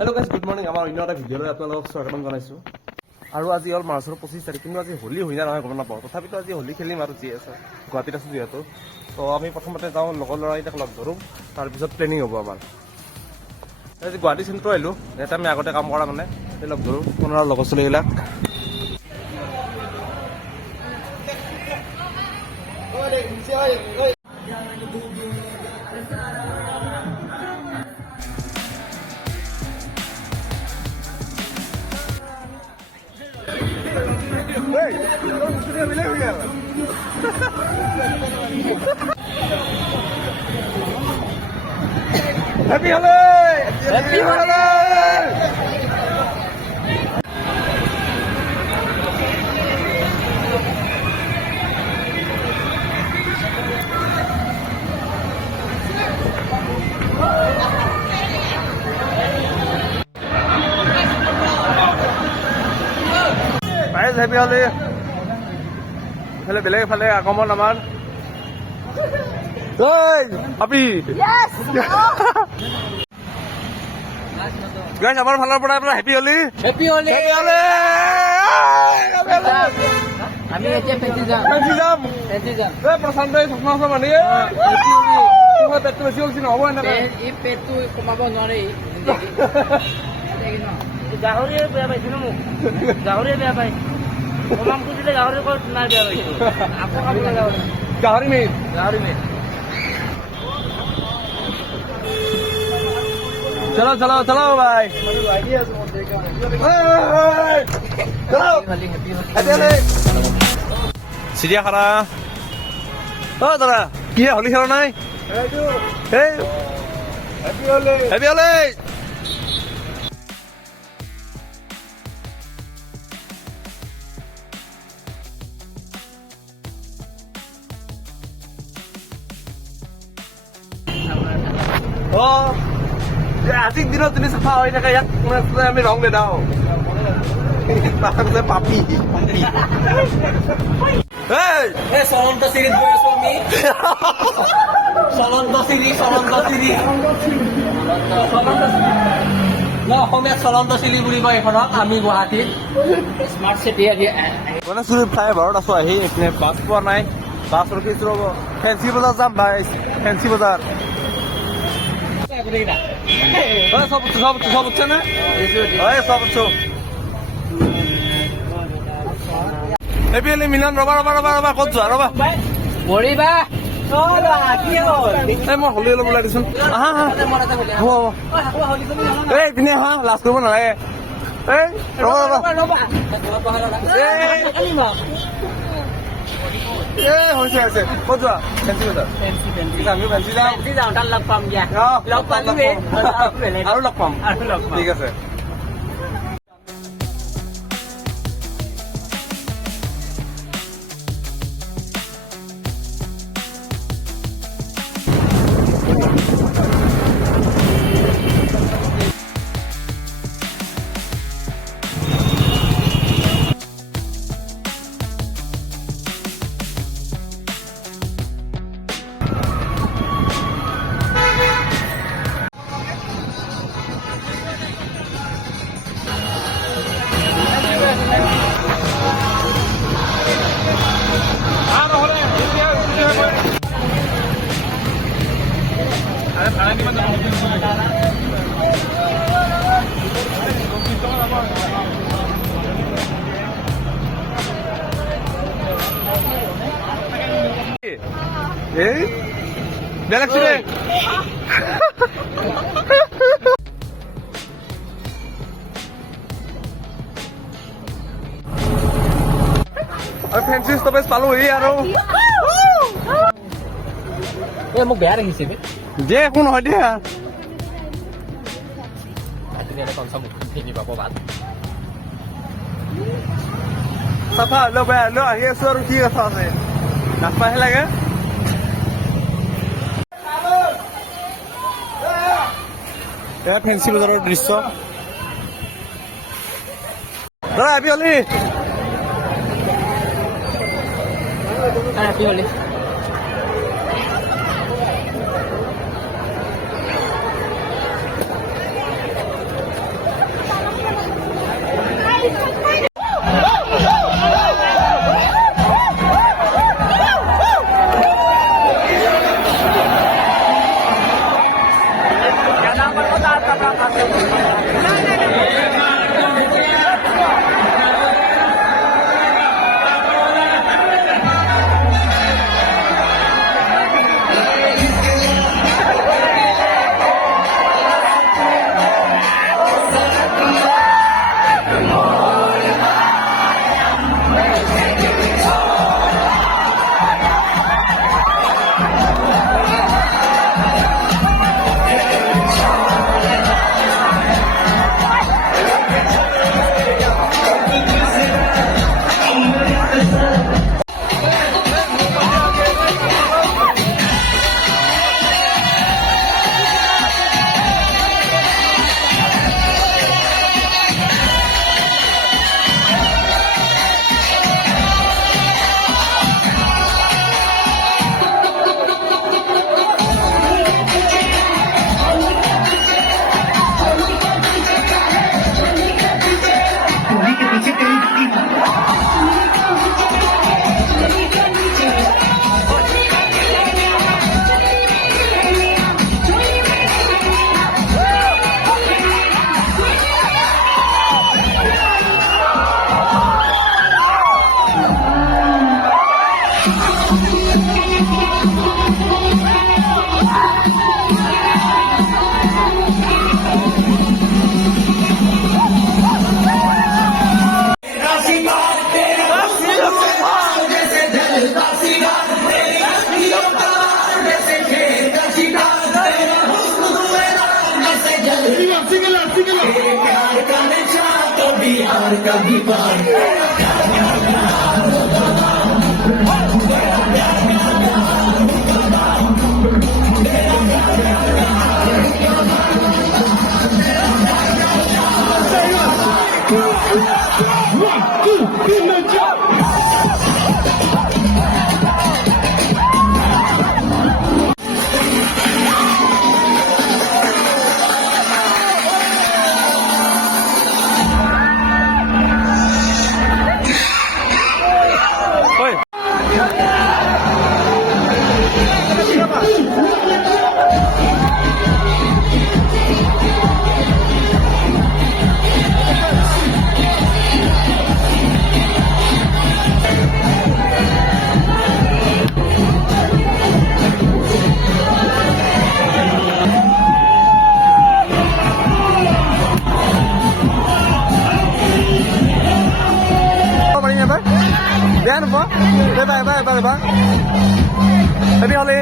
Hello' guys, good morning. আমাৰ অন্য এটা ভিডিঅ'লৈ আপোনালোকক স্বাগতম জনাইছোঁ। আৰু আজি হ'ল মাৰ্চৰ 25 তাৰিখ, কিন্তু আজি হোলী হয় না নহয় গম নাপাওঁ। তথাপিতো আজি হোলী খেলিম আৰু যি আছে, গুৱাহাটীত আছোঁ যিহেতু। তো আমি প্ৰথমতে যাওঁ, লগৰ ল'ৰাকেইটাক লগ ধৰোঁ, তাৰপিছত প্লেনিং হ'ব আমাৰ। আজি গুৱাহাটী চেণ্ট্ৰ আহিলোঁ, ইয়াতে আমি আগতে কাম কৰা মানে, লগ ধৰোঁ আপোনাৰ লগৰ ছোৱালীবিলাক। Happy Holi! Happy Holi! Guys, Happy Holi! বেলেগ ফালে আগমন আমাৰ। হাপি গাইজ, আমাৰ ফালৰ পৰা হেপী হলি। হেপী হলি। আমি এতিয়া ফেঞ্চি যাম। প্ৰশান্তই চশমা মানি পেটটো বেছি হৈছে নহ'ব এনেকে। এই পেটটো কমাব নোৱাৰি। গাহৰিয়ে বেয়া পাইছে ন মোক, গাহৰিয়ে বেয়া পায়। কমাম খুজিলে গাহৰি ক'ত নাই বেয়া পাইছো, আকৌ খাব লগা হ'ল। গাহৰি মেইন। চলো চলো চলো ভাই, চিৰিয়াখানা। অ দাদা, কি হলি খেলা নাই? হেপী হলি। আজিৰ দিনত যদি চাফা হৈ থাকে, ইয়াক আমি ৰং নেদাও। পাপি চলন্ত চিৰিত গৈ আছো আমি। চলন্ত চিৰি অসমীয়াত চলন্ত চিৰি বুলি কয় এইখনক। আমি গুৱাহাটীত স্মাৰ্ট চিটি মানে চুৰি ফ্লাইঅভাৰত আছো আহি। এইপিনে বাছ পোৱা নাই, বাছ ৰখিছো ৰ'ব। ফেঞ্চি বজাৰ যাম ভাই, ফেঞ্চি বজাৰ। সব উঠছে না? সব উঠছো। মিলন ৰবা ক'ত যোৱা ৰবা। বৰিবা মই হলি অলপ ওলাই দিছোন। এইপিনে হা, লাজ কৰিব নালাগে। হৈছে ক'ত যোৱা? ফেঞ্চি বজাৰ। আমিও ফেঞ্চি যাওঁ, তাত লগ পাম দিয়া। আৰু লগ পাম। ঠিক আছে। Galaxy ৰে আৰু ফেঞ্চি ষ্টপেজ পালোহি আৰু মোক বেয়া দেখিছে যে একো নহয় দিয়া। চাফা হলেও বেয়া হলেও আহি আছো আৰু কি কথা আছে, নাপাহে লাগে। এয়া ফেঞ্চি বজাৰৰ দৃশ্য। দাদা হেপী হলি। হেপী হলি। বেয়া নোপোৱা এবাৰ এবাৰ এবাৰ এবাৰ তেতিয়াহ'লে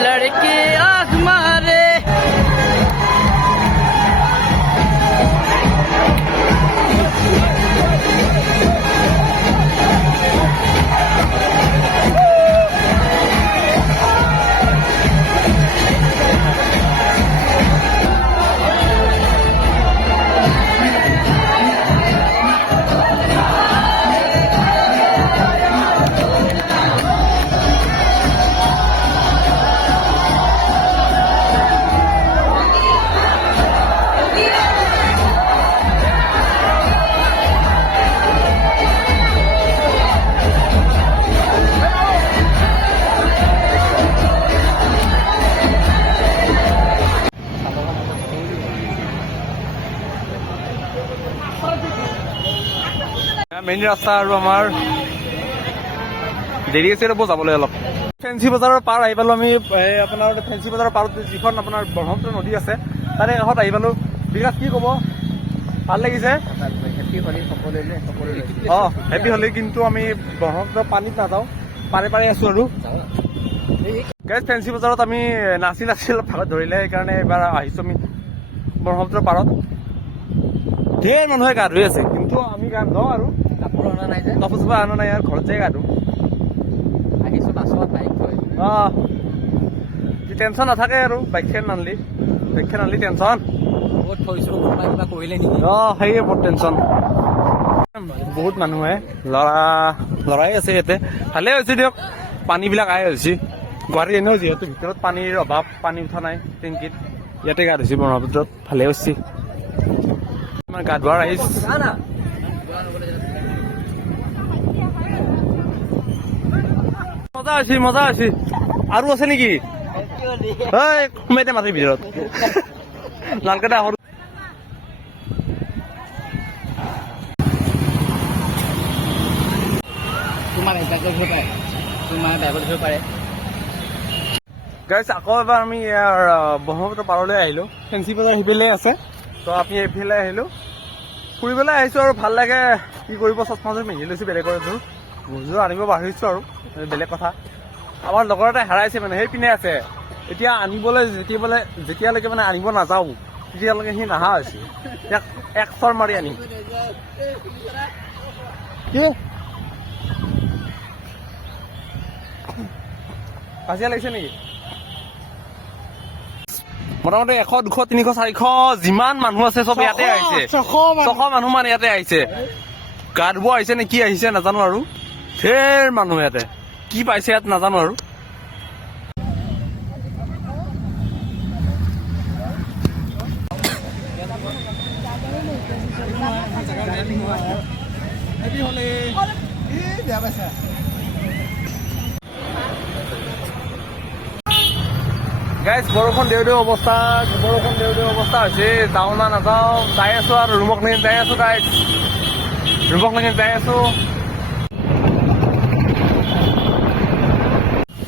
लड़के आँख मारे মেইন ৰাস্তা আৰু আমাৰ দেৰি আছে ৰ'ব যাবলৈ অলপ ফেঞ্চি বজাৰৰ পাৰ আহি পালোঁ আমি আপোনাৰ ফেঞ্চি বজাৰৰ পাৰত যিখন আপোনাৰ ব্ৰহ্মপুত্ৰ নদী আছে তাৰে কাষত আহি পালোঁ বিৰাট কি ক'ব ভাল লাগিছে অঁ হেপী হ'লে কিন্তু আমি ব্ৰহ্মপুত্ৰ পানীত নাযাওঁ পাৰে পাৰে আছোঁ আৰু গাইজ ফেঞ্চি বজাৰত আমি নাচি অলপ ভাগত ধৰিলে সেইকাৰণে এবাৰ আহিছোঁ আমি ব্ৰহ্মপুত্ৰৰ পাৰত ঢেৰ মানুহে গা ধুই আছে কিন্তু আমি গা ধুওঁ আৰু কাপোৰ অনা নাই আৰু ঘৰত যাই গা ধুওঁ অঁ টেনশ্যন নাথাকে আৰু বাইকখন আনলি টেনশ্যন অঁ সেয়ে বহুত টেনশ্যন বহুত মানুহে লৰাই আছে ইয়াতে ভালেই হৈছে দিয়ক পানীবিলাক আহি হৈছে গুৱাহাটী এনেও যিহেতু ভিতৰত পানীৰ অভাৱ পানী উঠা নাই টেংকিত ইয়াতে গা ধুইছে ব্ৰহ্মপুত্ৰত ভালেই হৈছে গা ধোৱাৰ ৰাইজ মজা হৈছে আৰু আছে নেকি সোমাই দে মাটিৰ ভিতৰত লালকেটা সৰু গাইছ আকৌ এবাৰ আমি ইয়াৰ ব্ৰহ্মপুত্ৰ পাৰলৈ আহিলো ফেঞ্চি বজাৰ সিফালে আছে তো আমি এইফালে আহিলো ফুৰিবলৈ আহিছো আৰু ভাল লাগে কি কৰিব চচমাযোৰ পিন্ধি লৈছো বেলেগৰ এযোৰ মোৰযোৰ আনিব পাহৰিছো আৰু বেলেগ কথা আমাৰ লগৰ এটাই হেৰাইছে মানে সেই পিনে আছে এতিয়া আনিবলৈ যেতিয়ালৈকে মানে আনিব নাযাওঁ তেতিয়ালৈকে সি নাহা হৈছে ইয়াক এক চৰ মাৰি আনিম কি কাজিয়া লাগিছে নেকি মোটামুটি 100 200 300 400 যিমান মানুহ আছে চব ইয়াতে আহিছে 600 মানুহ মানে ইয়াতে আহিছে গা ধুব আহিছে নে কি আহিছে নাজানো আৰু ঢেৰ মানুহ ইয়াতে কি পাইছে ইয়াত নাজানো আৰু গাইজ বৰষুণ দেউ অৱস্থা হৈছে যাওঁ না নাযাওঁ যাই আছো আৰু ৰুমক লাগি যাই আছো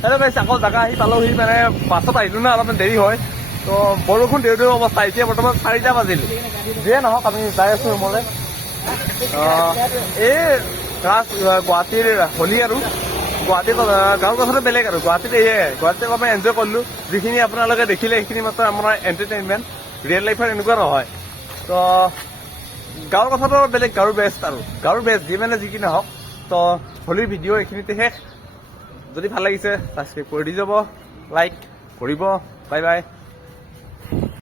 হেল্ল' গাইজ আকৌ জাগা আহি পালোহি মানে বাছত আহিলো না অলপমান দেৰি হয় তো বৰষুণ দেউ অৱস্থা এতিয়া বৰ্তমান 4টা বাজিল যিয়ে নহওক আমি যাই আছো ৰুমলৈ এই গুৱাহাটীৰ হোলী আৰু গুৱাহাটীত গাঁৱৰ কথাটো বেলেগ আৰু গুৱাহাটীত গুৱাহাটীত আমি এনজয় কৰিলো যিখিনি আপোনালোকে দেখিলে সেইখিনি মাত্ৰ আমাৰ এণ্টাৰটেইনমেণ্ট ৰিয়েল লাইফৰ এনেকুৱা নহয় তো গাঁৱৰ কথাটো বেলেগ গাঁৱৰ বেষ্ট যি মানে যি কি নহওক তো হোলীৰ ভিডিঅ' এইখিনিতে শেষ যদি ভাল লাগিছে ছাবস্ক্ৰাইব কৰি দি যাব লাইক কৰিব বাই বাই